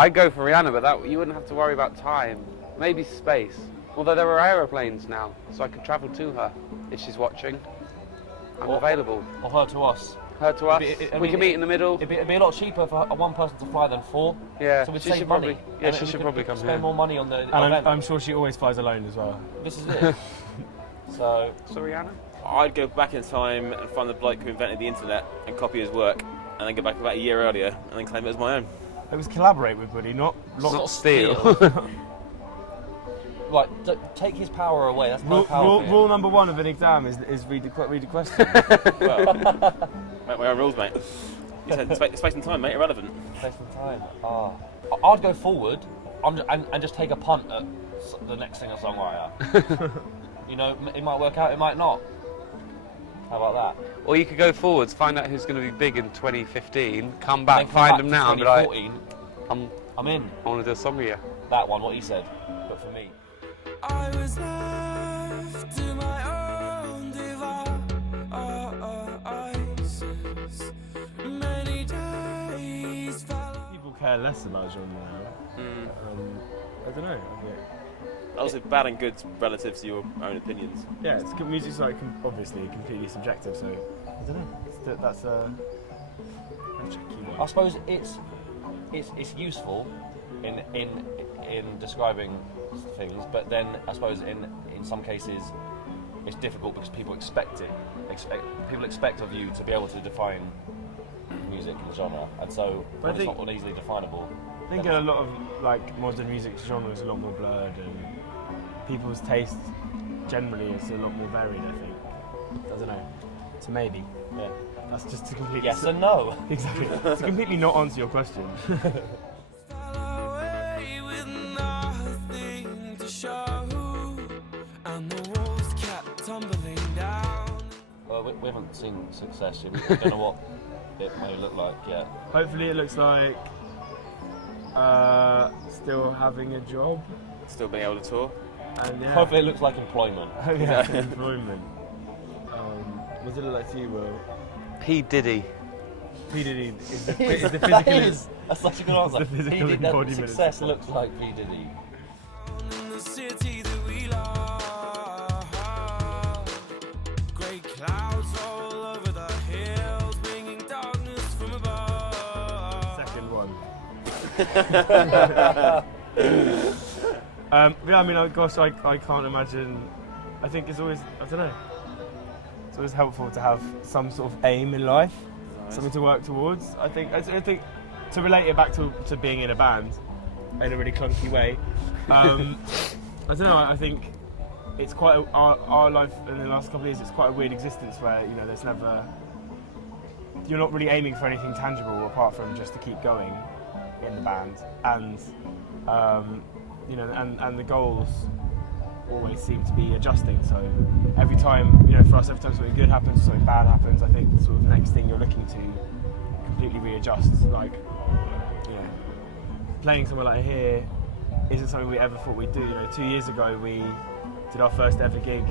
I'd go for Rihanna, but you wouldn't have to worry about time. Maybe space. Although there are aeroplanes now, so I could travel to her if she's watching. I'm available. Or her to us. Her to us. We can meet in the middle. It'd be a lot cheaper for one person to fly than 4. Yeah, so we'd she save should money. probably. Yeah, she should probably come here. Spend more money on the and event. I'm sure she always flies alone as well. This is it. So Rihanna? I'd go back in time and find the bloke who invented the internet and copy his work, and then go back about a year earlier and then claim it as my own. It was collaborate with Woody, not steal. Like, take his power away. That's no power. Rule number 1 of an exam is read the question. Well, make my own rules, mate. You said space and time, mate, irrelevant. Space and time. I'd go forward and just take a punt at the next singer-songwriter. You know, it might work out, it might not. How about that? Or you could go forwards, find out who's going to be big in 2015, come back, find them now, and be like, I'm in. I want to do a song with you. That one, what he said, but for me. I was left to my own devices. Many days People care less about genre now. I don't know. Also, bad and good's relative to your own opinions. Yeah, music's like obviously completely subjective, so I don't know. That's a tricky one. I suppose it's useful in describing things, but then I suppose in some cases it's difficult because people expect of you to be able to define music and the genre, and so when it's not easily definable. I think a lot of like modern music genre is a lot more blurred, and people's taste generally is a lot more varied. I think. I don't know. So maybe. Yeah. That's just to completely. Yes and no. Exactly. To completely not answer your question. We haven't seen Success yet. We don't know what it may look like yet. Hopefully it looks like still having a job. Still being able to tour. And yeah. Hopefully it looks like employment. Yeah, employment. What did it look like to you, Will? P. Diddy. P. Diddy is the physical... That's such a good answer. The physical embodiment. Success looks like P. Diddy. Yeah, I mean, gosh, I can't imagine. I think it's always, I don't know, it's always helpful to have some sort of aim in life, something to work towards. I think to relate it back to being in a band in a really clunky way. I don't know. I think it's quite our life in the last couple of years. It's quite a weird existence where there's never. You're not really aiming for anything tangible apart from just to keep going in the band, and and the goals always seem to be adjusting. So every time, for us, every time something good happens, something bad happens, I think the sort of next thing you're looking to completely readjust. Like, playing somewhere like here isn't something we ever thought we'd do. 2 years ago we did our first ever gig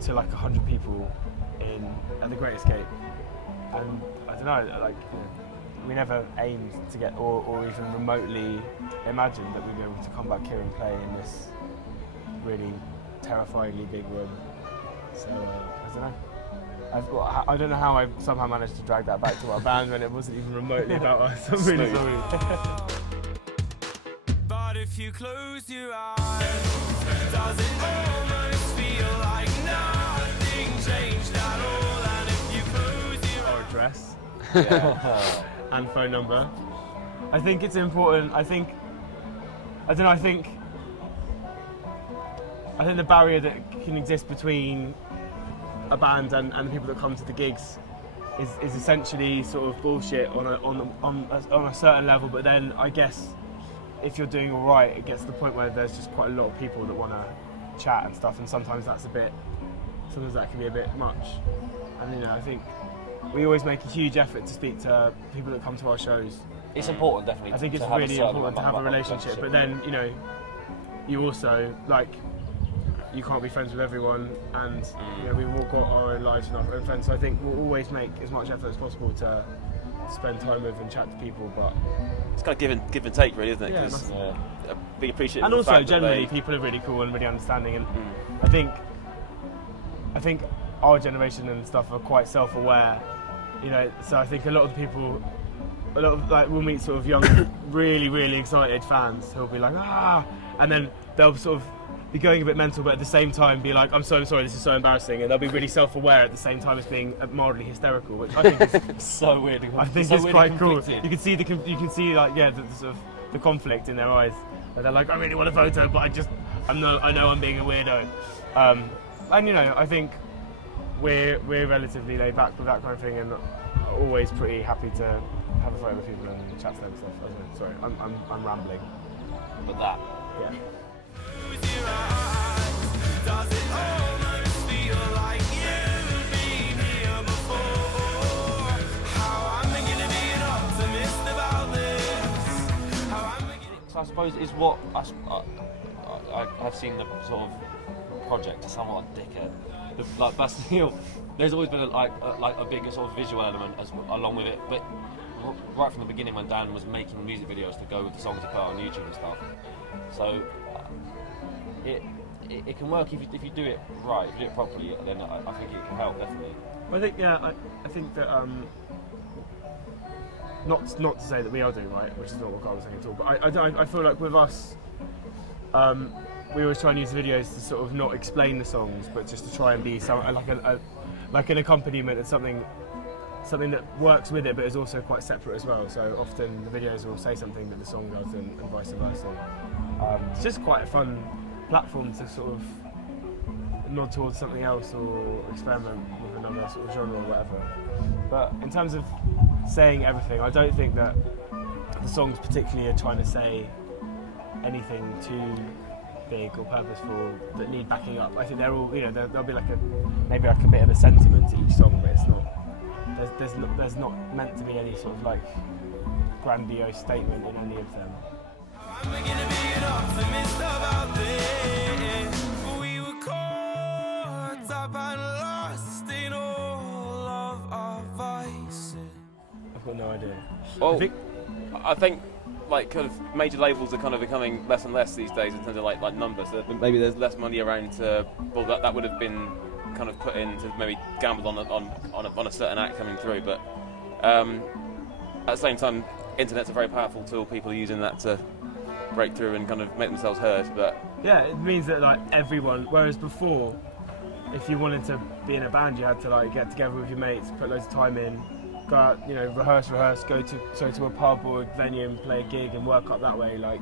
to like 100 people at the Great Escape, and I don't know, like. We never aimed to get, or even remotely imagined that we'd be able to come back here and play in this really terrifyingly big room. So I don't know. I don't know how I somehow managed to drag that back to our band when it wasn't even remotely about us. I'm really sorry. But if you close your eyes, does it almost feel like nothing changed at all? And if you close your eyes, our address. Yeah. And phone number. I think it's important. I think the barrier that can exist between a band and the people that come to the gigs is essentially sort of bullshit on a certain level. But then I guess if you're doing all right, it gets to the point where there's just quite a lot of people that want to chat and stuff, and sometimes that can be a bit much. And I think. We always make a huge effort to speak to people that come to our shows. It's important, definitely. I think it's really important to have a relationship, but then, you also, you can't be friends with everyone, and we've all got our own lives and our own friends, so I think we'll always make as much effort as possible to spend time with and chat to people, but It's kind of give and take, really, isn't it? Yeah, 'Cause, massively. being appreciative. and of the also fact that generally they- people are really cool and really understanding, and I think our generation and stuff are quite self-aware, you know. So I think a lot of like we'll meet sort of young, really excited fans who'll be like and then they'll sort of be going a bit mental, but at the same time be like, I'm so sorry, this is so embarrassing, and they'll be really self-aware at the same time as being mildly hysterical, which I think is So weird. I think so it's weirdly quite cool. conflicted. You can see like the sort of the conflict in their eyes. And they're like, I really want a photo, but I know I'm being a weirdo. And you know, I think we're relatively laid back with that kind of thing, and always pretty happy to have a photo with people and chat to them and stuff. I don't know, sorry, I'm rambling. But that. Yeah. Close your eyes. Does it almost feel like you've been here before? How I'm beginning to be an optimist about this. How I'm beginning. So I suppose is what I've seen the sort of project somewhat like dickhead. Like Bastille, there's always been a big sort of visual element along with it, but right from the beginning when Dan was making music videos to go with the songs he put out on YouTube and stuff. So it can work if you do it right, if you do it properly. Then I think it can help definitely. Well, I think that not to say that we are doing right, which is not what Carl was saying at all. But I feel like with us, we always try and use videos to sort of not explain the songs, but just to try and be like an accompaniment and something that works with it, but is also quite separate as well. So often the videos will say something that the song does, and vice versa. It's just quite a fun platform to sort of nod towards something else or experiment with another sort of genre or whatever. But in terms of saying everything, I don't think that the songs particularly are trying to say anything too big or purposeful that need backing up. I think they're all, you know, there'll be maybe a bit of a sentiment to each song, but it's not. There's not meant to be any sort of like grandiose statement in any of them. I'm beginning to be an optimist about this. We were caught up and lost in all of our vices. I've got no idea. Well, I think- I think like kind of major labels are kind of becoming less and less these days in terms of like numbers. So maybe there's less money around to. Well, that would have been kind of put in to maybe gamble on a certain act coming through. But at the same time, internet's a very powerful tool. People are using that to break through and kind of make themselves heard. But Yeah, it means that like everyone, whereas before, if you wanted to be in a band, you had to like get together with your mates, put loads of time in, go out, you know, rehearse, go to a pub or a venue and play a gig and work up that way. Like,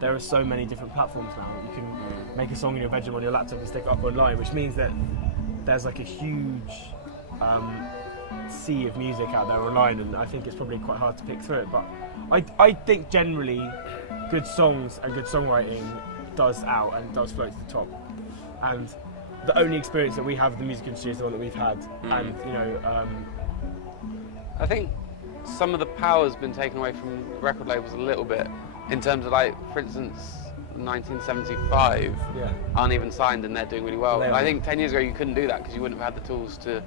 there are so many different platforms now. You can make a song in your bedroom on your laptop and stick it up online, which means that there's like a huge sea of music out there online, and I think it's probably quite hard to pick through it. But I think generally good songs and good songwriting does out and does float to the top. And the only experience that we have of the music industry is the one that we've had. And you know, I think some of the power's been taken away from record labels a little bit, in terms of like, for instance, 1975 yeah. aren't even signed and they're doing really well. They I are. think 10 years ago you couldn't do that because you wouldn't have had the tools to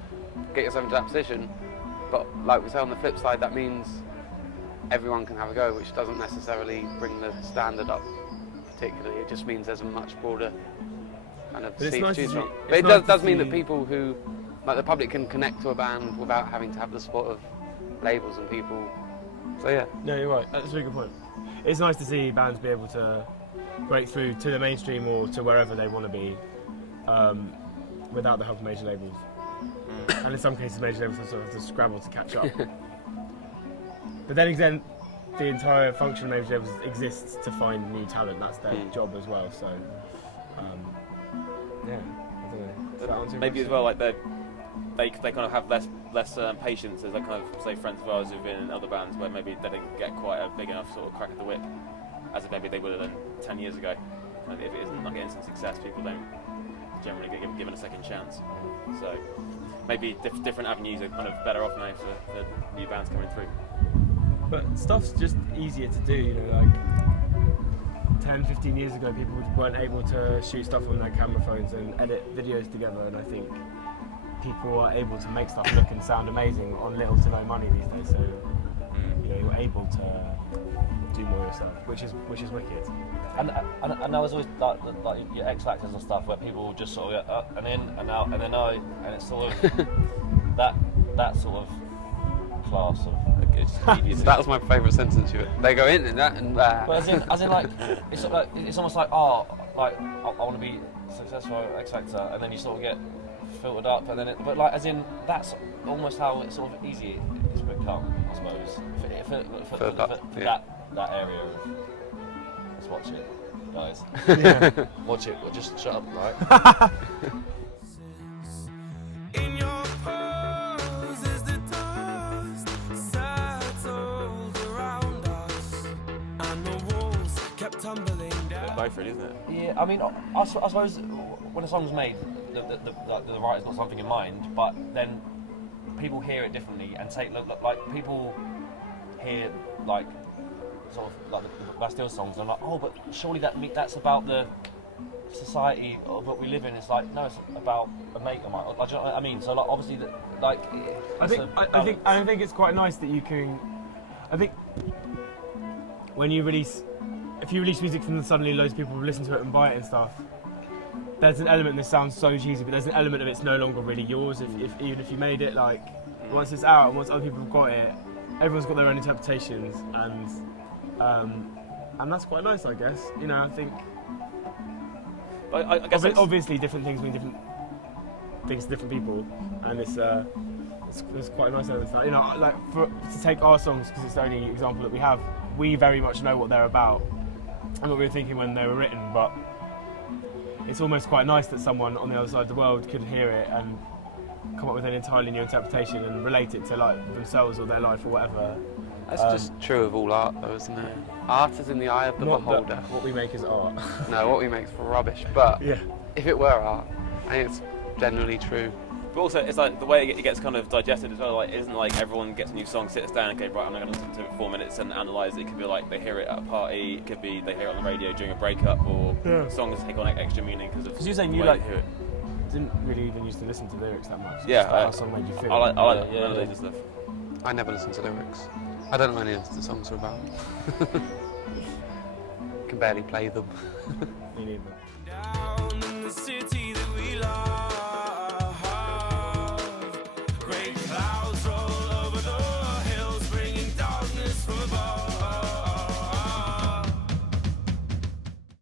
get yourself into that position. But like we say, on the flip side, that means everyone can have a go, which doesn't necessarily bring the standard up particularly. It just means there's a much broader kind of But it's sea nice to choose to from. see- But it's it nice to does mean see- that people who, like the public, can connect to a band without having to have the support of labels and people. So yeah. No, you're right. That's a very good point. It's nice to see bands be able to break through to the mainstream or to wherever they want to be without the help of major labels. And in some cases, major labels sort of have to scramble to catch up. But then again, the entire function of major labels exists to find new talent. That's their job as well. So, yeah, I don't know. Does that answer your maybe as question? well, like they kind of have less patience as like kind of say friends of ours who've been in other bands where maybe they didn't get quite a big enough sort of crack at the whip as maybe they would have done 10 years ago. And if it isn't like an instant success, people don't generally get given a second chance. So maybe different avenues are kind of better off now for new bands coming through. But stuff's just easier to do, you know, like 10, 15 years ago people weren't able to shoot stuff on their camera phones and edit videos together, and I think people are able to make stuff look and sound amazing on little to no money these days, so You know, you're able to do more yourself, which is wicked. And there was always like your X Factors and stuff where people just sort of go up and in and out and then out, and it's sort of that sort of class of. That was my favourite sentence. They go in and that and that. But as in like it's sort of like it's almost like I want to be successful at X Factor, and then you sort of get filtered up, and then but like as in that's almost how it's sort of easy it's become, I suppose. For that area of. Let's watch it, guys. Yeah. Watch it. We'll just shut up, right? In your pose is the dust settled around us, and the walls kept tumbling down. Both really, isn't it? Yeah, I mean, I suppose when a song's made, the writer's got something in mind, but then people hear it differently and like people hear like sort of like the Bastille songs, and I'm like, oh, but surely that's about the society of what we live in. It's like, no, it's about a mate of mine. Do you know what I mean? So like, obviously, like, I think it's quite nice that you can. I think when you if you release music and then suddenly loads of people will listen to it and buy it and stuff, there's an element. This sounds so cheesy, but there's an element of it's no longer really yours. Even if you made it, like once it's out and once other people have got it, everyone's got their own interpretations, and that's quite nice, I guess. You know, I think. But I guess obviously, different things mean different things to different people, and it's quite nice. You know, like to take our songs because it's the only example that we have. We very much know what they're about and what we were thinking when they were written, but it's almost quite nice that someone on the other side of the world could hear it and come up with an entirely new interpretation and relate it to like themselves or their life or whatever. That's just true of all art, though, isn't it? Art is in the eye of the beholder. What we make is art. No, what we make is rubbish. But yeah. If it were art, I think it's generally true. But also, it's like the way it gets kind of digested as well. Like, isn't like everyone gets a new song, sits down, and goes, right, I'm going to listen to it for 4 minutes and analyse it. It could be like they hear it at a party. It could be they hear it on the radio during a breakup, or songs take on extra meaning because you're saying the you way like they hear it. Didn't really even used to listen to lyrics that much. Yeah, Just how a song made you feel. I like melodies and stuff. I never listen to lyrics. I don't know any of the songs are about. Can barely play them. Me neither. Down in the city